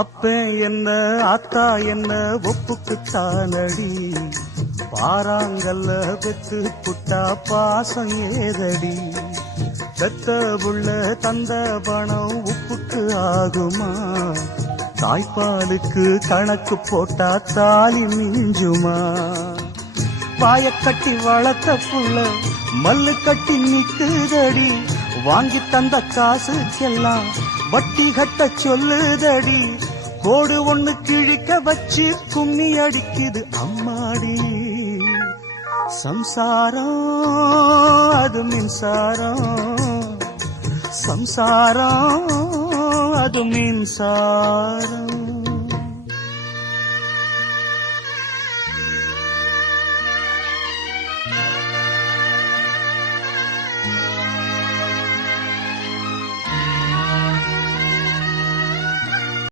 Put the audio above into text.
அப்ப என்ன அத்தா என்ன ஒப்புக்குத்தானடி, பாறாங்கல்ல பெத்து புட்டா பாசம் ஏதடி, பெத்த புள்ள தந்த பணம் உப்புக்கு ஆகுமா, தாய்ப்பாலுக்கு கணக்கு போட்டா தாலி மிஞ்சுமா, வாய கட்டி வளர்த்த புள்ள மல்லு கட்டி நிக்குதடி, வாங்கி தந்த காசுக்கெல்லாம் வட்டி கட்ட சொல்லுதடி, கோடு ஒண்ணு கிழிக்க வச்சு கும்மி அடிக்குது அம்மாடி, சம்சாரம் அது மின்சாரம், சம்சாரம் அது மின்சாரம்.